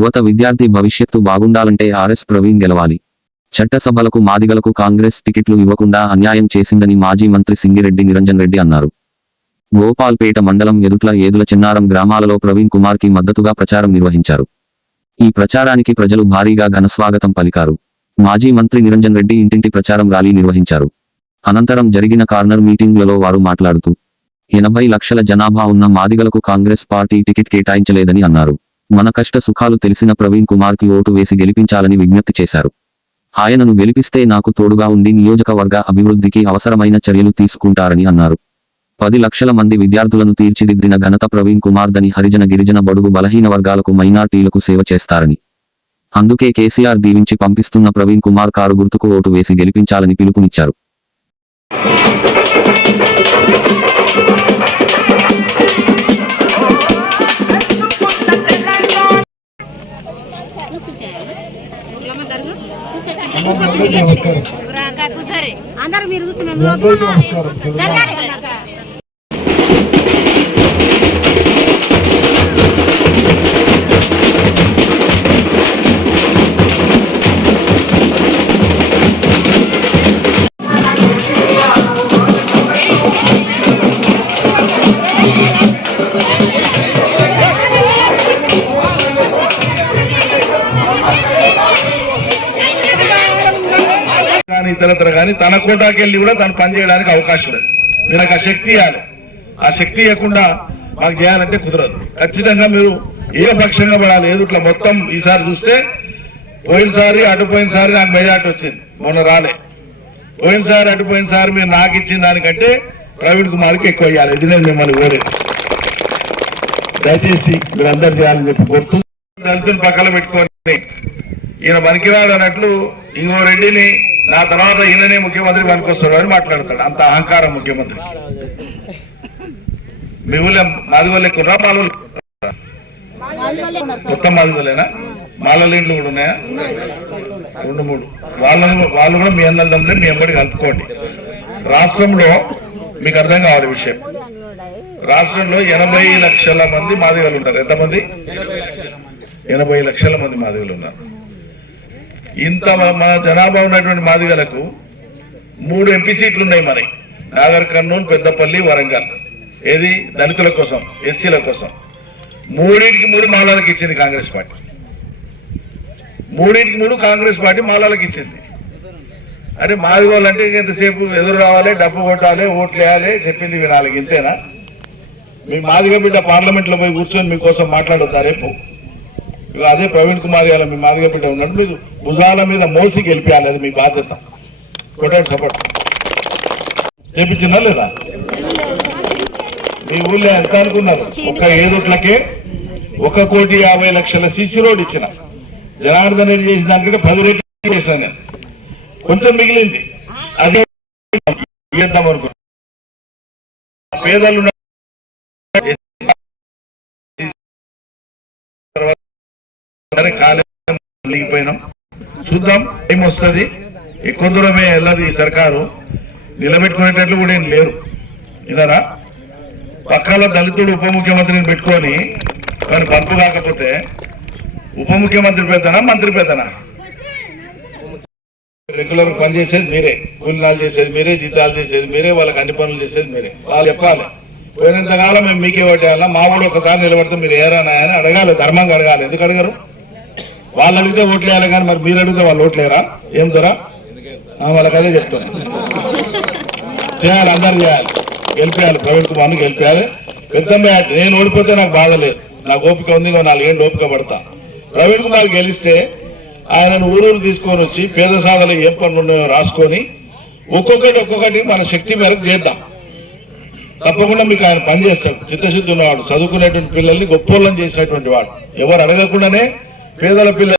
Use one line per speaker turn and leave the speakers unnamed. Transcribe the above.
యువత విద్యార్థి భవిష్యత్తు బాగుండాలంటే ఆర్ఎస్ ప్రవీణ్ గెలవాలి. చట్టసభలకు మాదిగలకు కాంగ్రెస్ టికెట్లు ఇవ్వకుండా అన్యాయం చేసిందని మాజీ మంత్రి సింగిరెడ్డి నిరంజన్ రెడ్డి అన్నారు. గోపాల్పేట మండలం ఎదుట్ల ఏదుల చిన్నారం గ్రామాలలో ప్రవీణ్ కుమార్కి మద్దతుగా ప్రచారం నిర్వహించారు. ఈ ప్రచారానికి ప్రజలు భారీగా ఘనస్వాగతం పలికారు. మాజీ మంత్రి నిరంజన్ రెడ్డి ఇంటింటి ప్రచారం ర్యాలీ నిర్వహించారు. అనంతరం జరిగిన కార్నర్ మీటింగ్లలో వారు మాట్లాడుతూ ఎనభై లక్షల జనాభా ఉన్న మాదిగలకు కాంగ్రెస్ పార్టీ టికెట్ కేటాయించలేదని అన్నారు. మన కష్ట సుఖాలు తెలిసిన ప్రవీణ్ కుమార్కి ఓటు వేసి గెలిపించాలని విజ్ఞప్తి చేశారు. ఆయనను గెలిపిస్తే నాకు తోడుగా ఉండి నియోజకవర్గ అభివృద్ధికి అవసరమైన చర్యలు తీసుకుంటారని అన్నారు. పది లక్షల మంది విద్యార్థులను తీర్చిదిద్దిన ఘనత ప్రవీణ్ కుమార్ దని హరిజన గిరిజన బడుగు బలహీన వర్గాలకు మైనార్టీలకు సేవ చేస్తారని. అందుకే కేసీఆర్ దీవించి పంపిస్తున్న ప్రవీణ్ కుమార్ కారు గుర్తుకు ఓటు వేసి గెలిపించాలని పిలుపునిచ్చారు.
అందరూ మీరు చూస్తే మేము జరగాలి
ఇతరత్ర కానీ తన కోటాకి వెళ్ళి కూడా తను పనిచేయడానికి అవకాశం లేదు. వీళ్ళకి ఆ శక్తి ఇవ్వాలి. ఆ శక్తి ఇవ్వకుండా మాకు చేయాలంటే కుదరదు. ఖచ్చితంగా మీరు ఏ పక్షంగా పడాలి ఏదో ఇట్లా మొత్తం ఈసారి చూస్తే పోయినసారి అటుపోయినసారి నాకు మెజార్టీ వచ్చింది. మొన్న రాలే. పోయినసారి అటుపోయినసారి మీరు నాకు ఇచ్చిన దానికంటే ప్రవీణ్ కుమార్కి ఎక్కువ ఇవ్వాలి. ఇది నేను మిమ్మల్ని కోరేది. దయచేసి మీరు చేయాలని చెప్పి కోరుతూ దళితుని పక్కన పెట్టుకొని ఈయన పనికిరాడు అన్నట్లు ఇంకో రెడ్డిని నా తర్వాత ఈయననే ముఖ్యమంత్రి పనికొస్తాడు అని మాట్లాడతాడు. అంత అహంకారం ముఖ్యమంత్రి. మీ ఊళ్ళో మాదిగోళ్ళు ఎక్కువ మాలూరు మొత్తం మాదిగోలేనా మాలల కూడా ఉన్నాయా? రెండు మూడు. వాళ్ళని వాళ్ళు కూడా మీ అన్నదమ్ములే మీ అమ్మడి కలుపుకోండి. రాష్ట్రంలో మీకు అర్థం కావాలి విషయం. రాష్ట్రంలో ఎనభై లక్షల మంది మాదిగలు ఉంటారు. ఎంతమంది? ఎనభై లక్షల మంది మాదిగలు ఉన్నారు. ఇంత మా మన జనాభా ఉన్నటువంటి మాదిగలకు మూడు ఎంపీ సీట్లు ఉన్నాయి మరి. నాగర్ కర్నూలు పెద్దపల్లి వరంగల్. ఏది? దళితుల కోసం ఎస్సీల కోసం. మూడింటికి మూడు మాలాలకు ఇచ్చింది కాంగ్రెస్ పార్టీ. మూడింటికి మూడు కాంగ్రెస్ పార్టీ మాలాలకు ఇచ్చింది. అంటే మాది వాళ్ళంటే ఎంతసేపు ఎదురు రావాలి డబ్బు కొట్టాలి ఓట్లు వేయాలి చెప్పింది వినాలి ఇంతేనా? మీ మాదిగ బిడ్డ పార్లమెంట్లో పోయి కూర్చొని మీకోసం మాట్లాడొద్దా రేపు? అదే ప్రవీణ్ కుమార్ గారు మీ మాదిగ బిడ్డ ఉన్నట్టు మీరు భుజాల మీద మోసి గెలిపాలి అది మీ బాధ్యత. కొట్టాడు సపోర్ట్ చేపించిందా లేదా? మీ ఊళ్ళో ఎంత అనుకున్నారు? ఒక ఏదోట్లకే ఒక కోటి యాభై లక్షల సిసి రోడ్ ఇచ్చిన. జనార్దన్ రెడ్డి చేసిన దానికంటే పది రేట్లు చేసిన నేను. కొంచెం మిగిలింది. అదే చేద్దాం అనుకున్నా పేదలు ఉన్న- సరే కాలేజీ మునిగిపోయినాం. చూద్దాం టైం వస్తుంది ఎక్కువ దూరమే వెళ్ళదు ఈ సర్కారు. నిలబెట్టుకునేటట్లు కూడా ఏం లేరు. విన్నారా? పక్కల దళితుడు ఉప ముఖ్యమంత్రిని పెట్టుకొని కానీ పంపు కాకపోతే ఉప ముఖ్యమంత్రి పెద్దనా మంత్రి పెద్దనా? రెగ్యులర్ పని చేసేది మీరే. కూలినాలు చేసేది మీరే జీతాలు చేసేది మీరే వాళ్ళకి అన్ని పనులు చేసేది మీరే. వాళ్ళు చెప్పాలి. పోయినంతకాలం మేము మీకే పట్టేయాలా మా కూడా ఒకసారి నిలబడితే మీరు ఏరానా అని అడగాలి ధర్మంగా అడగాలి. ఎందుకు అడగరు? వాళ్ళు అడిగితే ఓట్లు వేయాలి కానీ మరి మీరు అడిగితే వాళ్ళు ఓట్లేరా ఏం దొరా వాళ్ళకి అదే చెప్తాను చేయాలి అందరు చేయాలి. గెలిపేయాలి ప్రవీణ్ కుమార్ని గెలిపేయాలి. పెద్ద నేను ఓడిపోతే నాకు బాధ లేదు. నాకు ఓపిక ఉంది నాలుగేళ్ళు ఓపిక పడతా. ప్రవీణ్ కుమార్ గెలిస్తే ఆయనను ఊరూరు తీసుకొని వచ్చి పేద సాధలు ఏం పనులు రాసుకొని ఒక్కొక్కటి ఒక్కొక్కటి మన శక్తి మేరకు చేద్దాం. తప్పకుండా మీకు ఆయన పనిచేస్తాడు చిత్తశుద్ధి ఉన్నవాడు చదువుకునేటువంటి పిల్లల్ని గొప్పోళ్ళని చేసినటువంటి వాడు. ఎవరు అడగకుండానే పేదల పిల్లలు